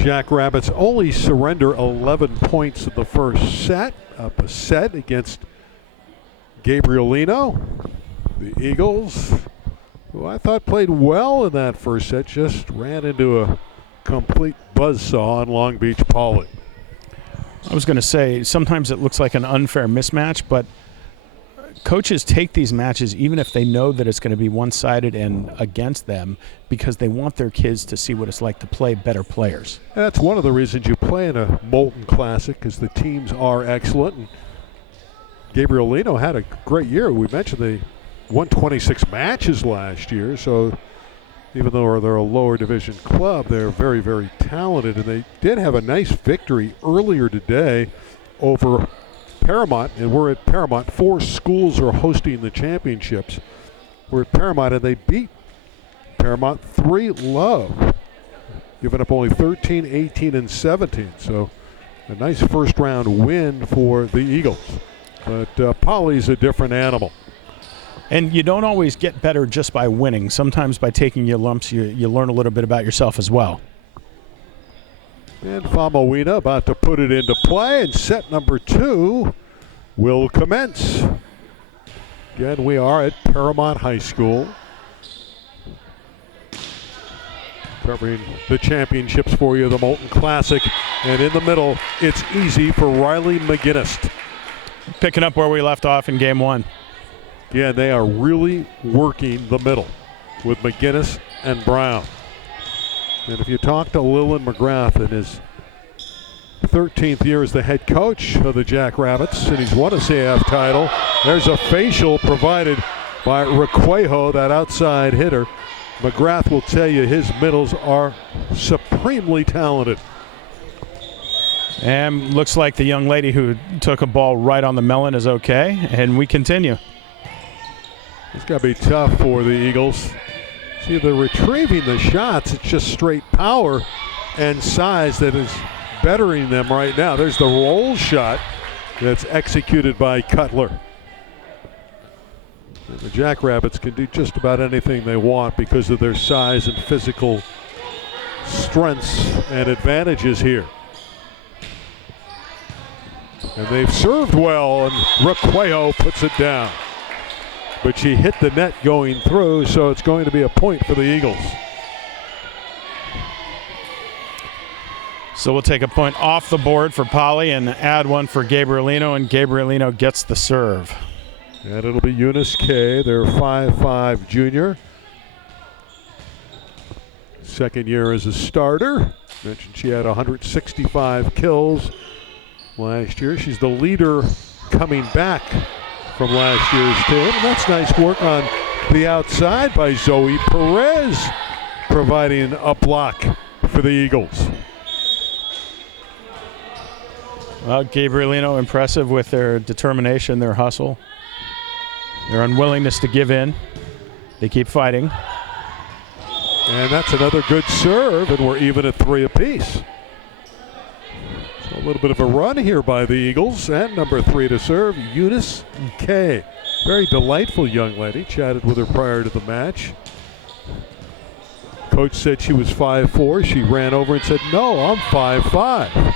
Jackrabbits only surrender 11 points in the first set. Up a set against Gabrielino. The Eagles, who I thought played well in that first set, just ran into a complete buzzsaw on Long Beach Poly. I was going to say, sometimes it looks like an unfair mismatch, but coaches take these matches even if they know that it's going to be one-sided and against them, because they want their kids to see what it's like to play better players. And that's one of the reasons you play in a Molten Classic, because the teams are excellent. And Gabrielino had a great year. We mentioned they won 26 matches last year, so even though they're a lower division club, they're very, very talented. And they did have a nice victory earlier today over Paramount, and we're at Paramount. 4 schools are hosting the championships. We're at Paramount, and they beat Paramount 3-love, giving up only 13, 18, and 17. So a nice first-round win for the Eagles. But Poly's a different animal. And you don't always get better just by winning. Sometimes by taking your lumps, you learn a little bit about yourself as well. And Famawina about to put it into play, and set number 2 will commence. Again, we are at Paramount High School, covering the championships for you, the Molten Classic. And in the middle, it's easy for Riley McGinnis. Picking up where we left off in game 1. Yeah, they are really working the middle with McGinnis and Brown. And if you talk to Leland McGrath in his 13th year as the head coach of the Jackrabbits, and he's won a CAF title, there's a facial provided by Requejo, that outside hitter. McGrath will tell you his middles are supremely talented. And looks like the young lady who took a ball right on the melon is okay, and we continue. It's got to be tough for the Eagles. See, they're retrieving the shots. It's just straight power and size that is bettering them right now. There's the roll shot that's executed by Cutler. And the Jackrabbits can do just about anything they want because of their size and physical strengths and advantages here. And they've served well, and Requejo puts it down. But she hit the net going through, so it's going to be a point for the Eagles. So we'll take a point off the board for Poly and add one for Gabrielino, and Gabrielino gets the serve. And it'll be Eunice Kay, their 5'5" junior. Second year as a starter. Mentioned she had 165 kills last year. She's the leader coming back from last year's team. And that's nice work on the outside by Zoe Perez, providing a block for the Eagles. Well, Gabrielino impressive with their determination, their hustle, their unwillingness to give in. They keep fighting. And that's another good serve, and we're even at 3 apiece. So a little bit of a run here by the Eagles, and number 3 to serve, Eunice Kay. Very delightful young lady. Chatted with her prior to the match. Coach said she was 5'4". She ran over and said, "No, I'm 5'5".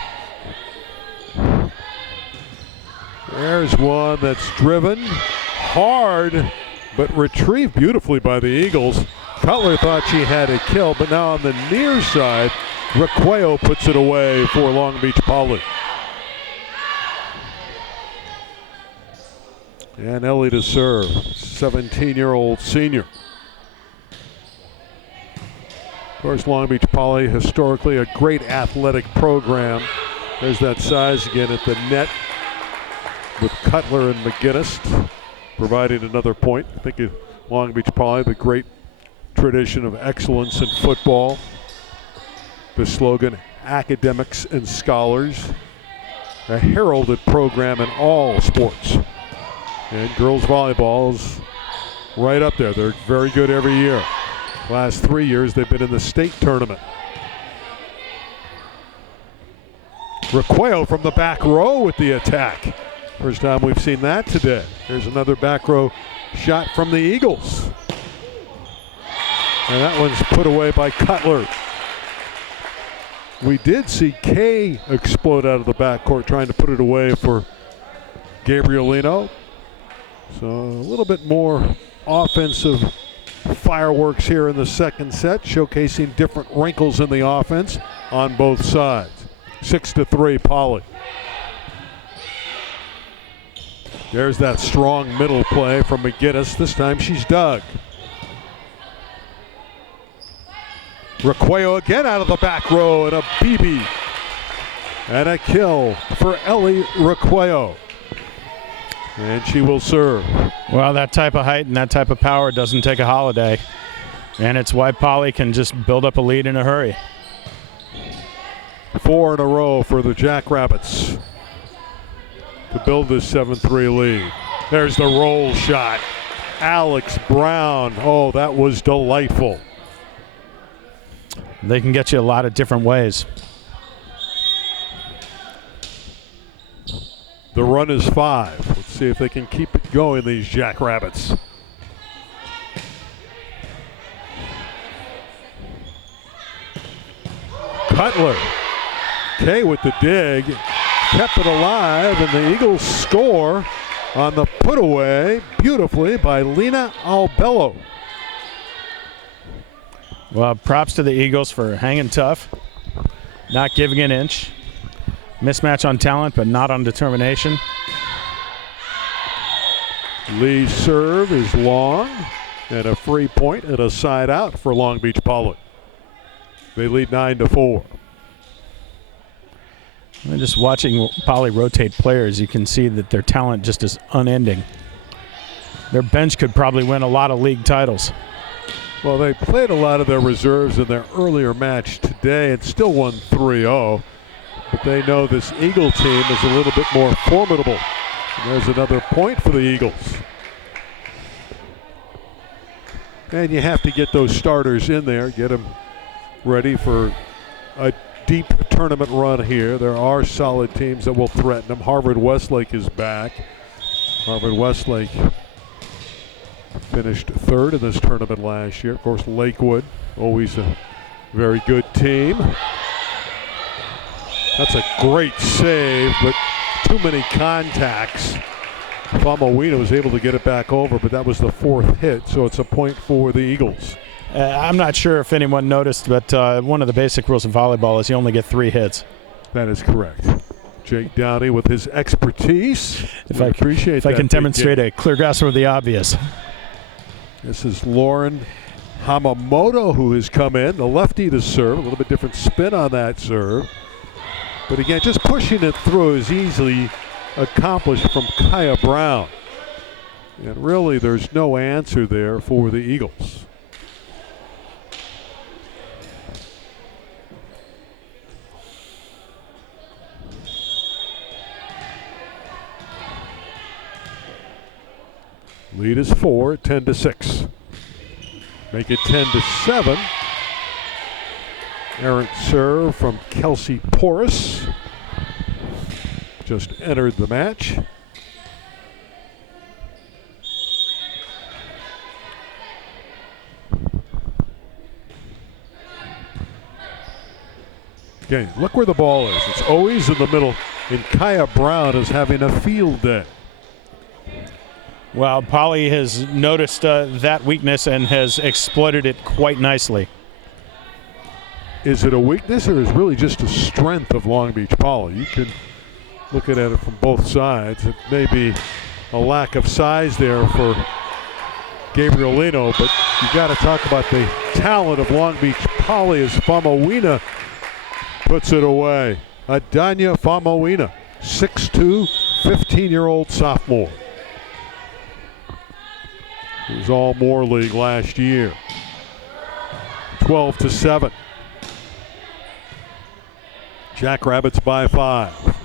There's one that's driven hard, but retrieved beautifully by the Eagles. Cutler thought she had a kill, but now on the near side, Requejo puts it away for Long Beach Poly. And Ellie to serve, 17-year-old senior. Of course, Long Beach Poly, historically a great athletic program. There's that size again at the net with Cutler and McGinnis providing another point. I think of Long Beach Poly, the great tradition of excellence in football. The slogan, academics and scholars. A heralded program in all sports. And girls volleyball is right up there. They're very good every year. Last 3 years, they've been in the state tournament. Requejo from the back row with the attack. First time we've seen that today. There's another back row shot from the Eagles. And that one's put away by Cutler. We did see Kay explode out of the backcourt trying to put it away for Gabrielino. So a little bit more offensive fireworks here in the second set, showcasing different wrinkles in the offense on both sides. 6-3, Poly. There's that strong middle play from McGinnis. This time she's dug. Requeo again out of the back row, and a BB. And a kill for Ellie Requeo. And she will serve. Well, that type of height and that type of power doesn't take a holiday. And it's why Poly can just build up a lead in a hurry. 4 in a row for the Jackrabbits to build this 7-3 lead. There's the roll shot. Alex Brown. Oh, that was delightful. They can get you a lot of different ways. The run is 5. Let's see if they can keep it going, these Jackrabbits. Cutler. Kay with the dig. Kept it alive, and the Eagles score on the put away beautifully by Lena Albello. Well, props to the Eagles for hanging tough, not giving an inch. Mismatch on talent, but not on determination. Lee's serve is long, and a free point and a side out for Long Beach Poly. They lead 9-4. And just watching Poly rotate players, you can see that their talent just is unending. Their bench could probably win a lot of league titles. Well, they played a lot of their reserves in their earlier match today and still won 3-0. But they know this Eagle team is a little bit more formidable. And there's another point for the Eagles. And you have to get those starters in there, get them ready for a deep tournament run here. There are solid teams that will threaten them. Harvard-Westlake is back. Harvard-Westlake finished 3rd in this tournament last year. Of course, Lakewood, always a very good team. That's a great save, but too many contacts. Famawina was able to get it back over, but that was the 4th hit, so it's a point for the Eagles. I'm not sure if anyone noticed, but one of the basic rules of volleyball is you only get 3 hits. That is correct. Jake Downey with his expertise. If I can demonstrate a clear grasp of the obvious. This is Lauren Hamamoto, who has come in, the lefty to serve. A little bit different spin on that serve. But again, just pushing it through is easily accomplished from Kaya Brown. And really, there's no answer there for the Eagles. Lead is 4, 10-6. Make it 10-7. Errant serve from Kelsey Porras. Just entered the match. Okay, look where the ball is. It's always in the middle, and Kaya Brown is having a field day. Well, Poly has noticed that weakness and has exploited it quite nicely. Is it a weakness or is it really just a strength of Long Beach Poly? You can look at it from both sides. It may be a lack of size there for Gabrielino, but you got to talk about the talent of Long Beach Poly as Famawina puts it away. Adanya Famawina, 6'2", 15-year-old sophomore. He was all Moore League last year. 12-7. Jackrabbits by 5.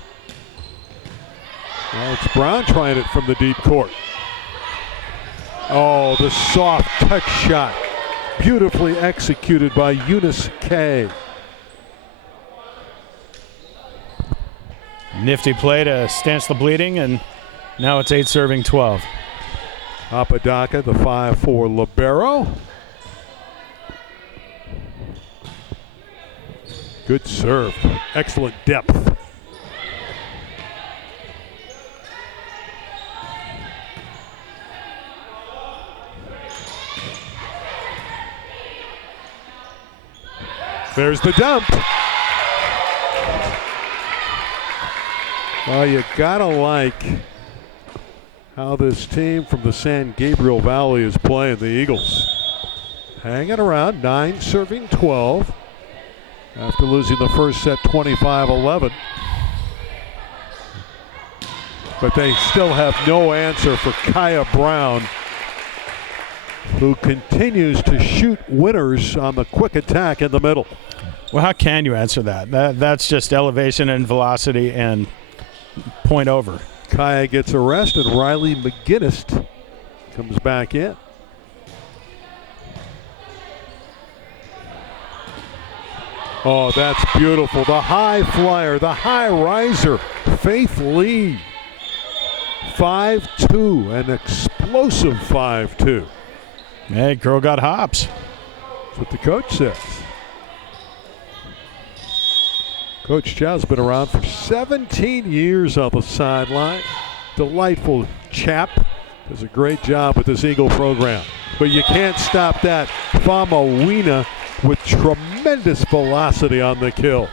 Now it's Brown trying it from the deep court. Oh, the soft touch shot. Beautifully executed by Eunice Kay. Nifty play to stance the bleeding, and now it's 8 serving 12. Apodaca, the 5'4" libero. Good serve. Excellent depth. There's the dump. Well, you gotta like how this team from the San Gabriel Valley is playing. The Eagles hanging around, 9 serving 12 after losing the first set 25-11. But they still have no answer for Kaya Brown, who continues to shoot winners on the quick attack in the middle. Well, how can you answer that? That's just elevation and velocity and point over. Kaya gets a rest, and Riley McGinnis comes back in. Oh, that's beautiful. The high flyer, the high riser, Faith Lee. 5-2, an explosive 5-2. Hey, girl got hops. That's what the coach says. Coach Chow's been around for 17 years on the sideline. Delightful chap. Does a great job with this Eagle program. But you can't stop that. Famawina with tremendous velocity on the kill.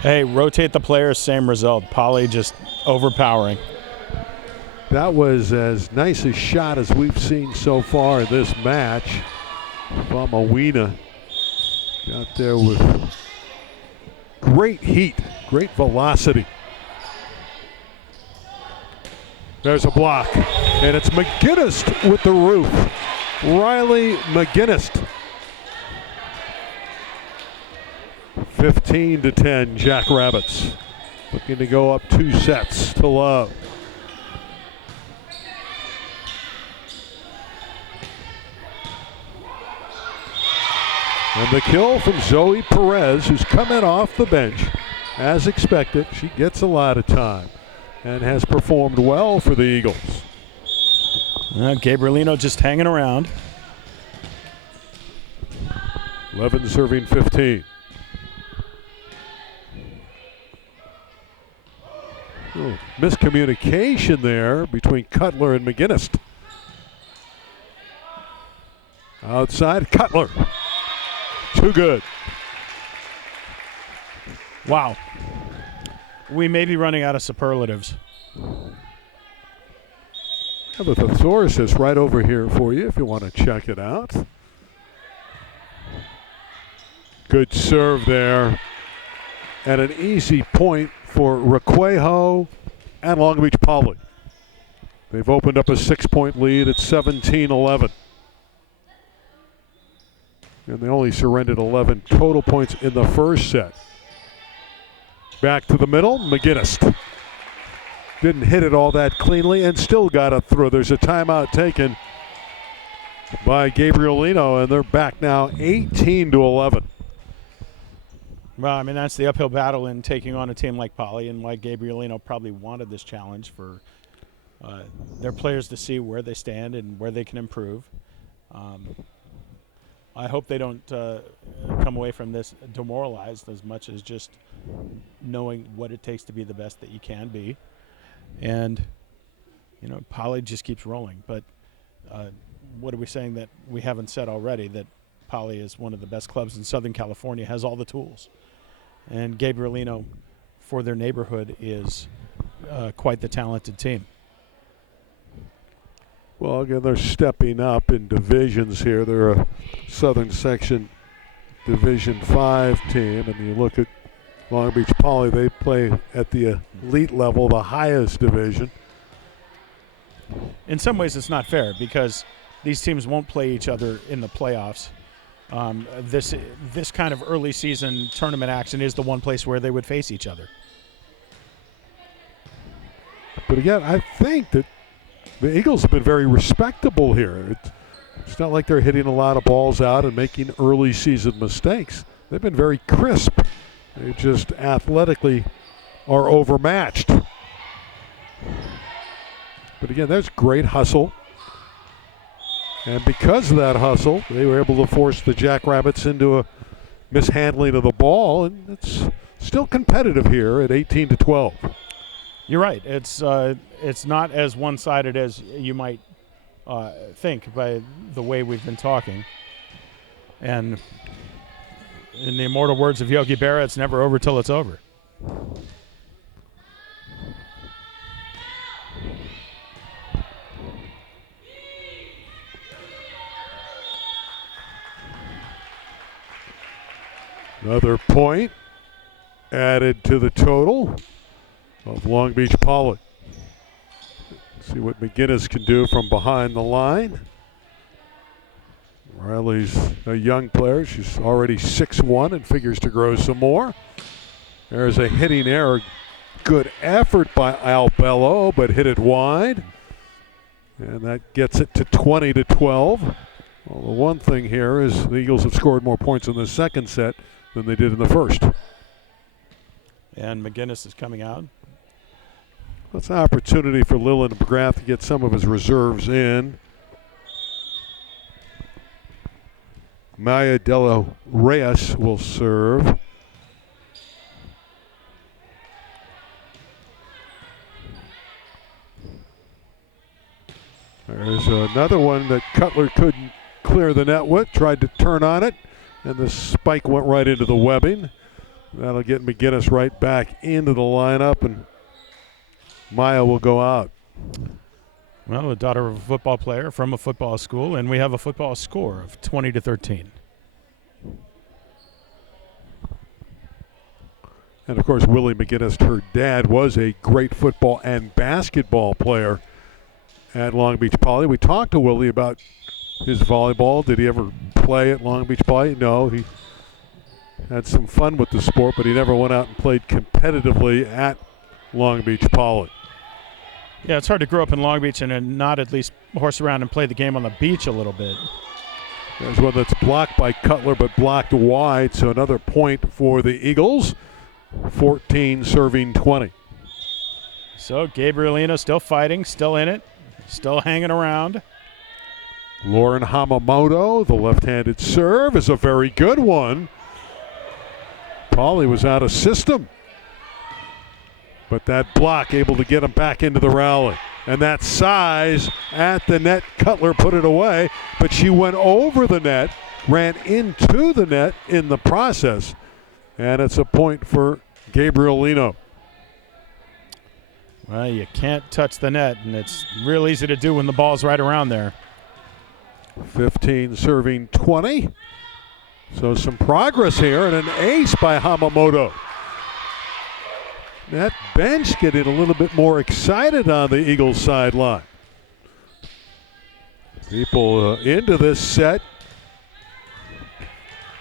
Hey, rotate the players, same result. Polly just overpowering. That was as nice a shot as we've seen so far in this match. Famawina got there with great heat, great velocity. There's a block, and it's McGinnis with the roof. Riley McGinnis. 15-10, Jackrabbits. Looking to go up 2 sets to love. And the kill from Zoe Perez, who's coming off the bench. As expected, she gets a lot of time and has performed well for the Eagles. Gabrielino just hanging around. 11 serving 15. Oh, miscommunication there between Cutler and McGinnis. Outside, Cutler. Too good. Wow. We may be running out of superlatives. I have a thesaurus right over here for you if you want to check it out. Good serve there. And an easy point for Requejo and Long Beach Poly. They've opened up a 6-point lead at 17-11. And they only surrendered 11 total points in the first set. Back to the middle, McGinnis. Didn't hit it all that cleanly and still got it through. There's a timeout taken by Gabrielino, and they're back now 18-11. Well, I mean, that's the uphill battle in taking on a team like Poly, and why Gabrielino probably wanted this challenge for their players to see where they stand and where they can improve. I hope they don't come away from this demoralized as much as just knowing what it takes to be the best that you can be. And, you know, Poly just keeps rolling. But what are we saying that we haven't said already? That Poly is one of the best clubs in Southern California, has all the tools. And Gabrielino, for their neighborhood, is quite the talented team. Well, again, they're stepping up in divisions here. They're a Southern Section Division 5 team, and you look at Long Beach Poly, they play at the elite level, the highest division. In some ways, it's not fair because these teams won't play each other in the playoffs. This kind of early season tournament action is the one place where they would face each other. But again, I think that the Eagles have been very respectable here. It's not like they're hitting a lot of balls out and making early season mistakes. They've been very crisp. They just athletically are overmatched. But again, there's great hustle. And because of that hustle, they were able to force the Jackrabbits into mishandling of the ball, and it's still competitive here at 18-12. You're right. It's not as one-sided as you might think by the way we've been talking. And in the immortal words of Yogi Berra, it's never over till it's over. Another point added to the total of Long Beach Poly. See what McGinnis can do from behind the line. Riley's a young player. She's already 6'1" and figures to grow some more. There's a hitting error. Good effort by Albello, but hit it wide. And that gets it to 20-12. Well, the one thing here is the Eagles have scored more points in the second set than they did in the first. And McGinnis is coming out. That's an opportunity for Leland McGrath to get some of his reserves in. Maya Della Reyes will serve. There's another one that Cutler couldn't clear the net with. Tried to turn on it, and the spike went right into the webbing. That'll get McGinnis right back into the lineup, and Maya will go out. Well, the daughter of a football player from a football school, and we have a football score of 20-13. And, of course, Willie McGinnis, her dad, was a great football and basketball player at Long Beach Poly. We talked to Willie about his volleyball. Did he ever play at Long Beach Poly? No, he had some fun with the sport, but he never went out and played competitively at Long Beach Poly. Yeah, it's hard to grow up in Long Beach and not at least horse around and play the game on the beach a little bit. There's one that's blocked by Cutler, but blocked wide, so another point for the Eagles. 14 serving 20. So Gabrielino still fighting, still in it, still hanging around. Lauren Hamamoto, the left-handed serve, is a very good one. Poly was out of system, but that block able to get him back into the rally. And that size at the net, Cutler put it away, but she went over the net, ran into the net in the process, and it's a point for Gabrielino. Well, you can't touch the net, and it's real easy to do when the ball's right around there. 15 serving 20. So some progress here, and an ace by Hamamoto. That bench getting a little bit more excited on the Eagles sideline. People into this set.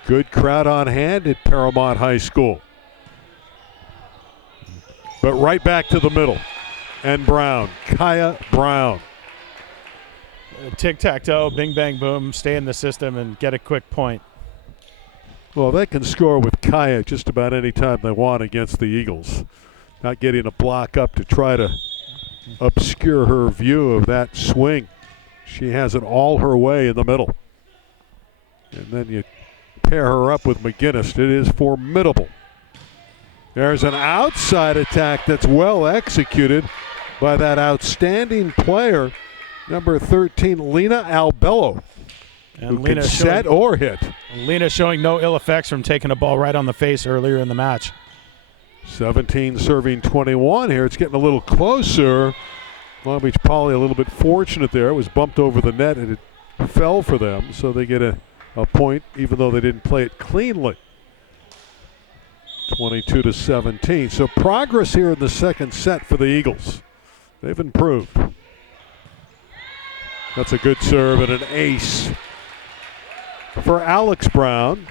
Good crowd on hand at Paramount High School. But right back to the middle. And Brown, Kaya Brown. Tic-tac-toe, bing, bang, boom, stay in the system and get a quick point. Well, they can score with Kaya just about any time they want against the Eagles. Not getting a block up to try to obscure her view of that swing. She has it all her way in the middle. And then you pair her up with McGinnis. It is formidable. There's an outside attack that's well executed by that outstanding player, number 13, Lena Albello, And who can set or hit. Lena showing no ill effects from taking a ball right on the face earlier in the match. 17 serving 21 here. It's getting a little closer. Long Beach Poly a little bit fortunate there. It was bumped over the net and it fell for them, so they get a point even though they didn't play it cleanly. 22-17. So progress here in the second set for the Eagles. They've improved. That's a good serve and an ace for Alex Brown.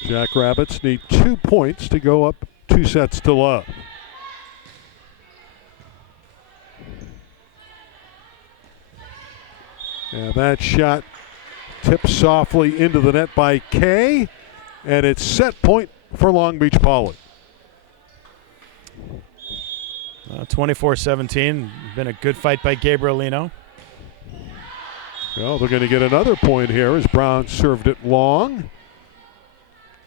Jackrabbits need 2 points to go up 2 sets to love. And that shot tipped softly into the net by Kay, and it's set point for Long Beach Poly. 24-17, been a good fight by Gabrielino. Well, they're going to get another point here as Brown served it long.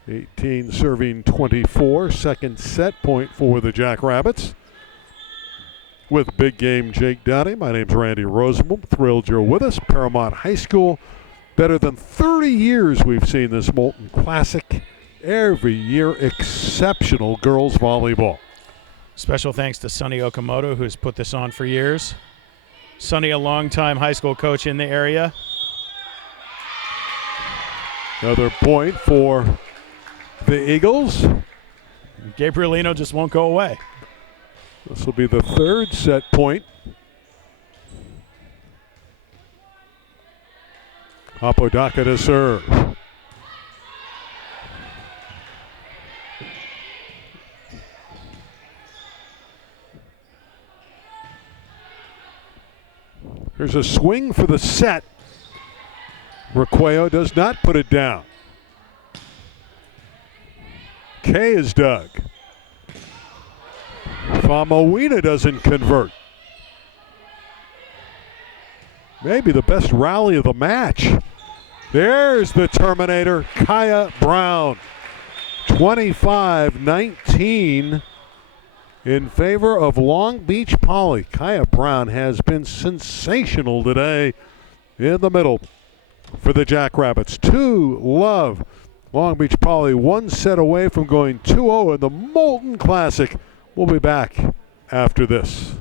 18 serving 24. Second set point for the Jackrabbits. With Big Game Jake Downey, my name's Randy Rosenblum. Thrilled you're with us. Paramount High School. Better than 30 years we've seen this Molten Classic. Every year, exceptional girls volleyball. Special thanks to Sonny Okamoto, who's put this on for years. Sonny, a longtime high school coach in the area. Another point for the Eagles. Gabrielino just won't go away. This will be the third set point. Apodaca to serve. Here's a swing for the set. Requeo does not put it down. K is dug. Famawina doesn't convert. Maybe the best rally of the match. There's the Terminator, Kaya Brown. 25-19 in favor of Long Beach Poly. Kaya Brown has been sensational today in the middle for the Jackrabbits. 2-love. Long Beach Poly 1 set away from going 2-0 in the Molten Classic. We'll be back after this.